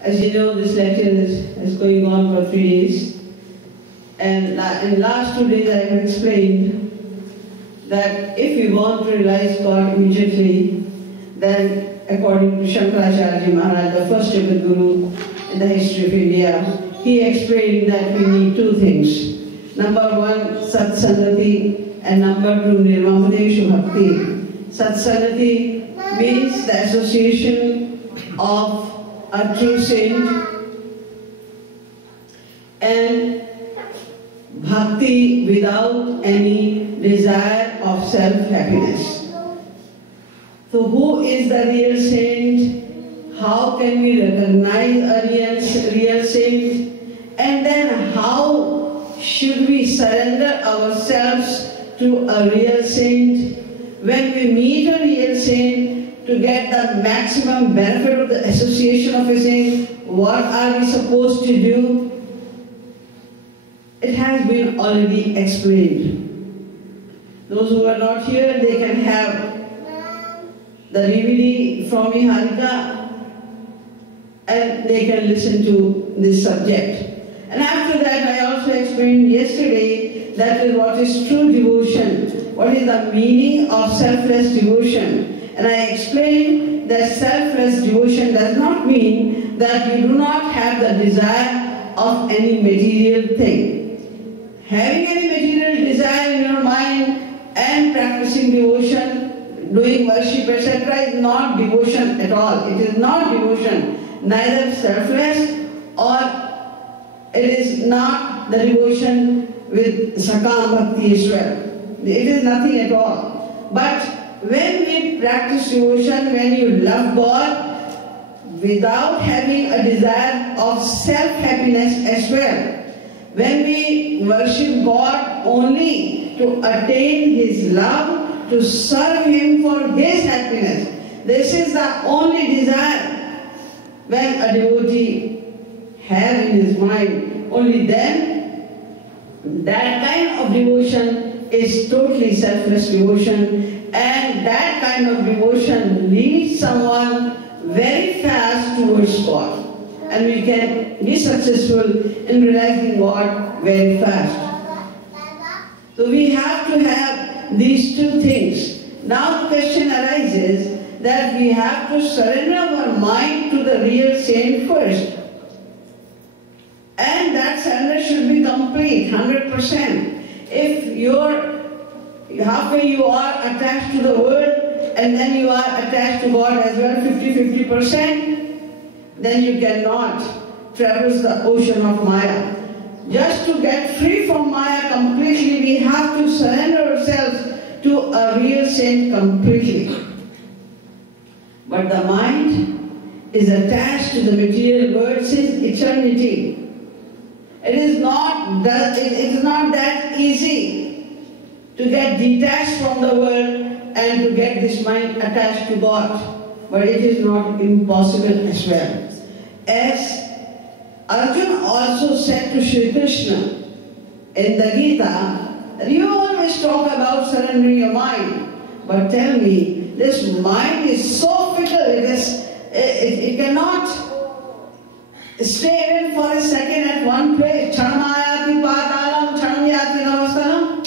As you know, this lecture is going on for 3 days. And in last 2 days I have explained that if we want to realize God immediately, then according to Shankaracharya Maharaj, the first Jagat Guru in the history of India, he explained that we need two things. Number one, Satsangati, and number two, Nirmamadesh Bhakti. Satsangati means the association of a true saint, and Bhakti without any desire of self-happiness. So who is the real saint? How can we recognize a real saint? And then how should we surrender ourselves to a real saint? When we meet a real saint, to get the maximum benefit of the association of a saint, what are we supposed to do? It has been already explained. Those who are not here, they can have the DVD from Niharika and they can listen to this subject. And after that, I also explained yesterday that is what is true devotion, what is the meaning of selfless devotion. And I explained that selfless devotion does not mean that you do not have the desire of any material thing. Having any material desire in your mind and practicing devotion, doing worship, etc. is not devotion at all. It is not devotion, neither selfless or it is not the devotion with Sakam Bhakti as well. It is nothing at all. But when we practice devotion, when you love God without having a desire of self-happiness as well, when we worship God only to attain His love, to serve Him for His happiness, this is the only desire when a devotee has in his mind. Only then that kind of devotion is totally selfless devotion, and that kind of devotion leads someone very fast towards God. And we can be successful in realizing God very fast. So we have to have these two things. Now the question arises that we have to surrender our mind to the real saint first. And that surrender should be complete, 100%. If halfway you are attached to the world and then you are attached to God as well, 50%, then you cannot traverse the ocean of Maya. Just to get free from Maya completely, we have to surrender ourselves to a real saint completely. But the mind is attached to the material world since eternity. It is not that easy to get detached from the world and to get this mind attached to God. But it is not impossible as well. As Arjuna also said to Sri Krishna in the Gita, you always talk about surrendering your mind, but tell me, this mind is so fickle, it cannot stay even for a second at one place. Chanamayati patalam chanayati navastanam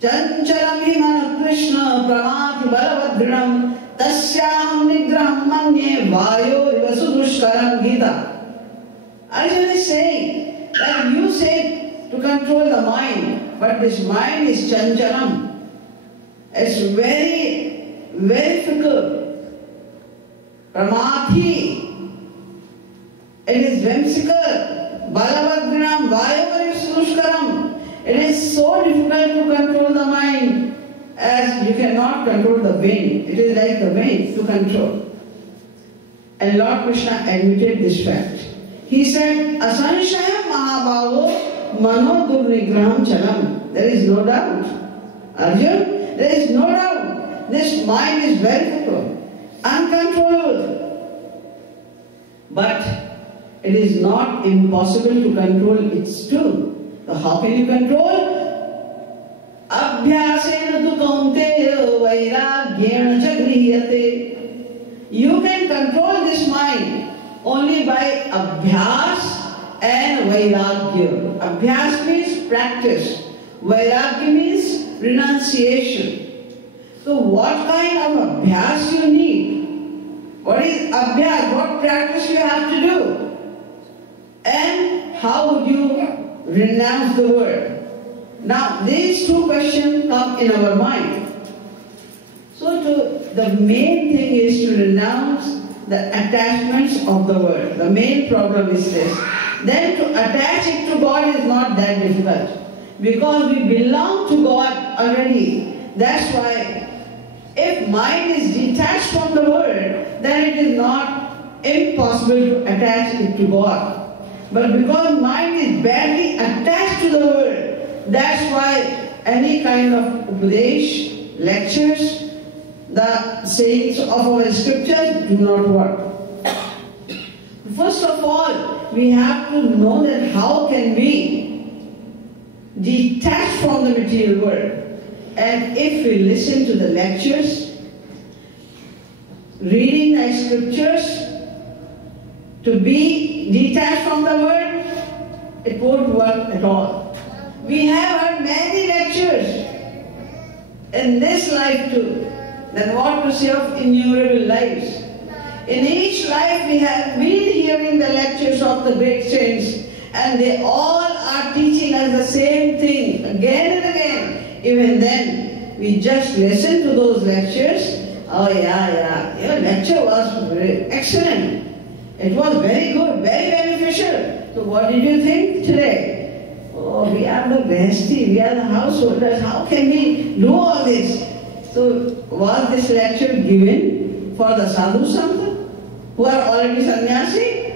chanchalam himana Krishna pramati balavadrinam tasyaham nigraham manye vayo rivasudushkaram Gita. Arjuna is saying that you say to control the mind, but this mind is chanchalam. It's very, very fickle. Pramati. It is whimsical. Balavadrinam vayo rivasudushkaram. It is so difficult to control the mind as you cannot control the wind. It is like the wind to control. And Lord Krishna admitted this fact. He said, Asanshaya Mahabhavo Mano Durnigraham Chalam. There is no doubt. Arjuna, there is no doubt. This mind is very fickle, uncontrollable. But it is not impossible to control its too. So how can you control? Abhyasena tu kaunteya vairagyena cha grihiyate. You can control this mind only by abhyas and vairagya. Abhyas means practice. Vairagya means renunciation. So what kind of abhyas you need? What is abhyas? What practice you have to do? And how would you renounce the world? Now these two questions come in our mind. So the main thing is to renounce the attachments of the world. The main problem is this. Then to attach it to God is not that difficult. Because we belong to God already. That's why if mind is detached from the world, then it is not impossible to attach it to God. But because mind is badly attached to the world, that's why any kind of upadesh, lectures, the sayings of our scriptures do not work. First of all, we have to know that how can we detach from the material world. And if we listen to the lectures, reading the scriptures, to be detached from the world, it won't work at all. We have heard many lectures in this life too. Then what to say of innumerable lives? In each life we have been hearing the lectures of the great saints, and they all are teaching us the same thing again and again. Even then, we just listen to those lectures. Oh yeah, your lecture was very excellent. It was very good, very beneficial. So what did you think today? Oh, we are the Grihastha, we are the householders. How can we do all this? So was this lecture given for the sadhu sangha who are already sannyasi?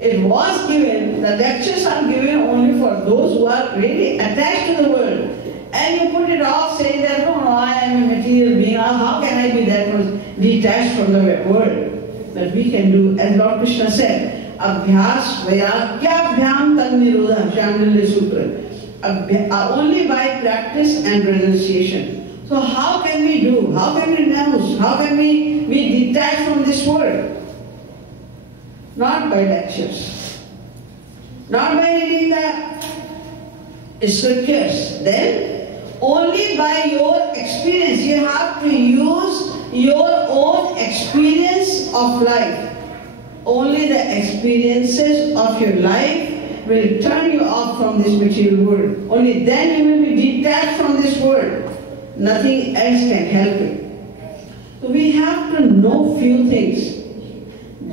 It was given, the lectures are given only for those who are really attached to the world. And you put it off saying that, no, I am a material being, how can I be that much detached from the world? But we can do, as Lord Krishna said, Abhyas Vairagyabhyam Tad Nirodha, Chandalya Sutra. Only by practice and renunciation. So how can we do? How can we renounce? How can we be detached from this world? Not by lectures. Not by reading the scriptures. Then only by your experience. You have to use your own experience of life. Only the experiences of your life will turn you off from this material world. Only then you will be detached from this world. Nothing else can help you. So we have to know few things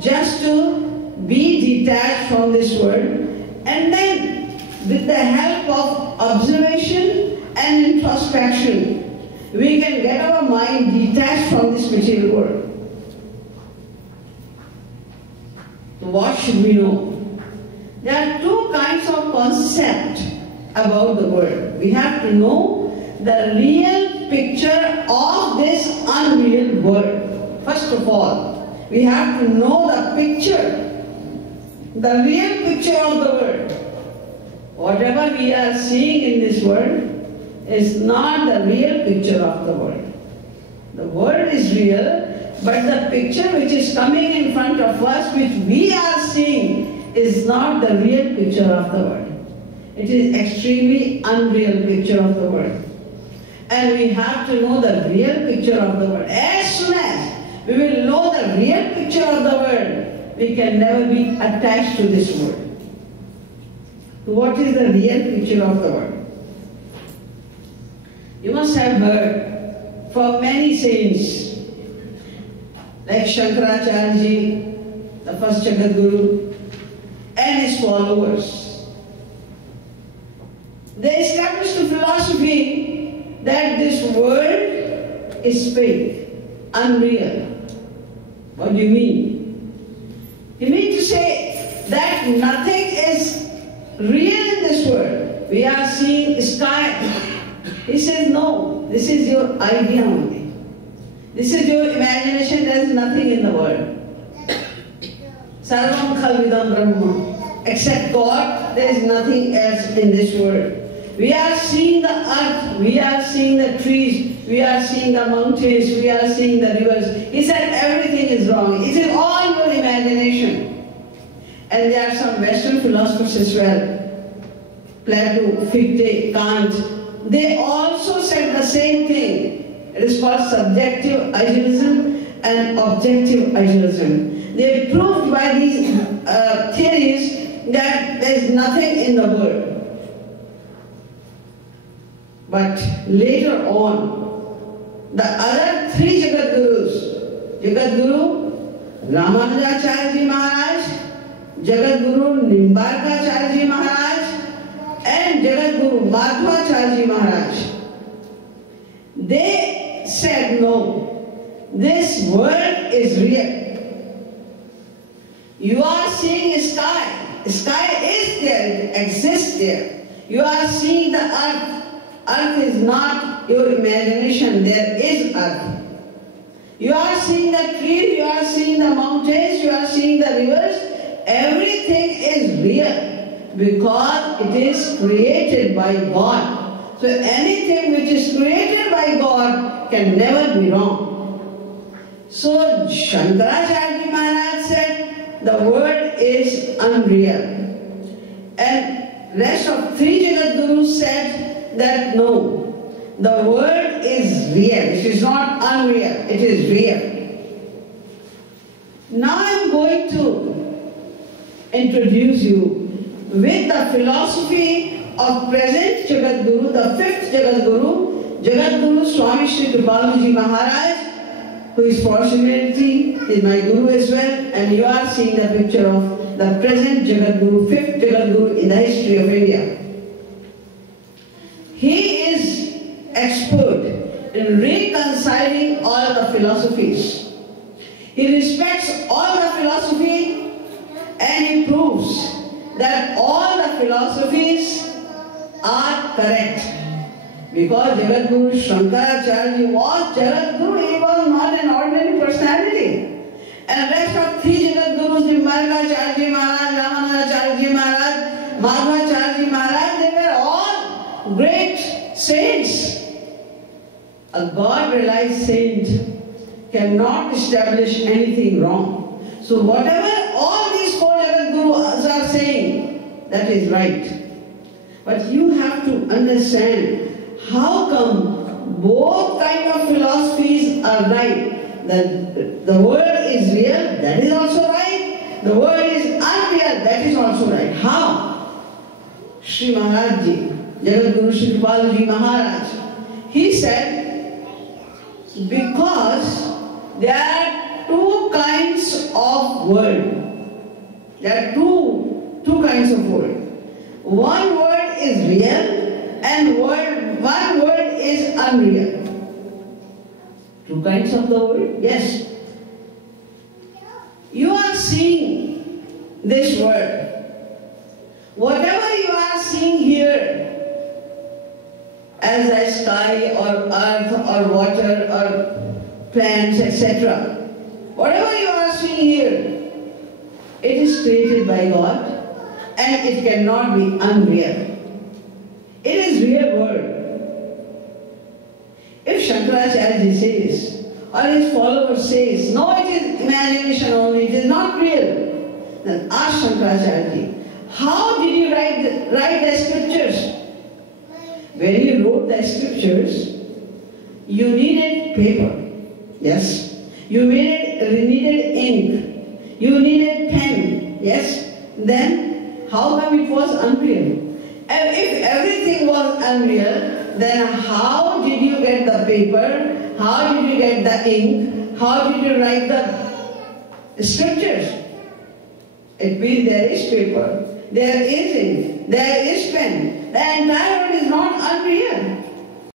just to be detached from this world, and then with the help of observation and introspection, we can get our mind detached from this material world. So what should we know? There are two kinds of concepts about the world. We have to know the real picture of this unreal world. First of all, we have to know the picture, the real picture of the world. Whatever we are seeing in this world is not the real picture of the world. The world is real, but the picture which is coming in front of us, which we are seeing, is not the real picture of the world. It is extremely unreal picture of the world. And we have to know the real picture of the world. As soon as we will know the real picture of the world, we can never be attached to this world. What is the real picture of the world? You must have heard from many saints, like Shankaracharya ji, the first Jagat Guru, and his followers. They established a philosophy that this world is fake, unreal. What do you mean? You mean to say that nothing is real in this world. We are seeing sky. He says, no, this is your idea only. This is your imagination, there is nothing in the world. Sarvam khalvidam brahma. Except God, there is nothing else in this world. We are seeing the earth, we are seeing the trees, we are seeing the mountains, we are seeing the rivers. He said everything is wrong. It is all your imagination. And there are some Western philosophers as well, Plato, Fichte, Kant. They also said the same thing. It is called subjective idealism and objective idealism. They proved by these theories that there is nothing in the world. But later on, the other three Jagadguru Ramanujacharya Ji Maharaj, Jagadguru Nimbarkacharya Ji Maharaj, and Jagadguru Madhvacharya Ji Maharaj, they said no, this world is real. You are seeing sky. Sky is there, it exists there. You are seeing the earth. Earth is not your imagination, there is earth. You are seeing the trees, you are seeing the mountains, you are seeing the rivers. Everything is real because it is created by God. So anything which is created by God can never be wrong. So Shankaracharya Ji Maharaj said the world is unreal. And rest of three Jagadgurus said that no, the world is real. It is not unreal, it is real. Now I am going to introduce you with the philosophy of present Jagadguru, the fifth Jagadguru, Jagadguru Swami Sri Kripaluji Maharaj, who is fortunately is my Guru as well, and you are seeing the picture of the present Jagadguru, fifth Jagadguru in the history of India. He is expert in reconciling all the philosophies. He respects all the philosophy and he proves that all the philosophies are correct. Because Jagadguru Shankaracharya was Jagadguru, he was not an ordinary personality. And rest of three Jagadgurus, Nimbarkacharya Ji Maharaj, Ramanujacharya Ji Maharaj, Madhvacharya Ji Maharaj, they were all great saints. A God-realized saint cannot establish anything wrong. So whatever all these four Jagadgurus are saying, that is right. But you have to understand how come both kind of philosophies are right. That the world is real, that is also right. The world is unreal, that is also right. How? Sri Maharaj Ji, Jagadguru Sri Kripaluji Maharaj, he said, because there are two kinds of world. There are two kinds of world. One world is real and one world is unreal. Two kinds of the world? Yes. You are seeing this world. Whatever you are seeing here, as the sky or earth or water or plants, etc. Whatever you are seeing here, it is created by God and it cannot be unreal. It is real world. If Shankaracharya says, or his followers says, no, it is imagination only, it is not real, then ask Shankaracharya, how did you write the scriptures? When you wrote the scriptures, you needed paper, yes. You needed ink, you needed pen, yes. Then how come it was unreal? And if everything was unreal, then how did you get the paper? How did you get the ink? How did you write the scriptures? It means there is paper, there is ink, there is pen. The entire world is not unreal.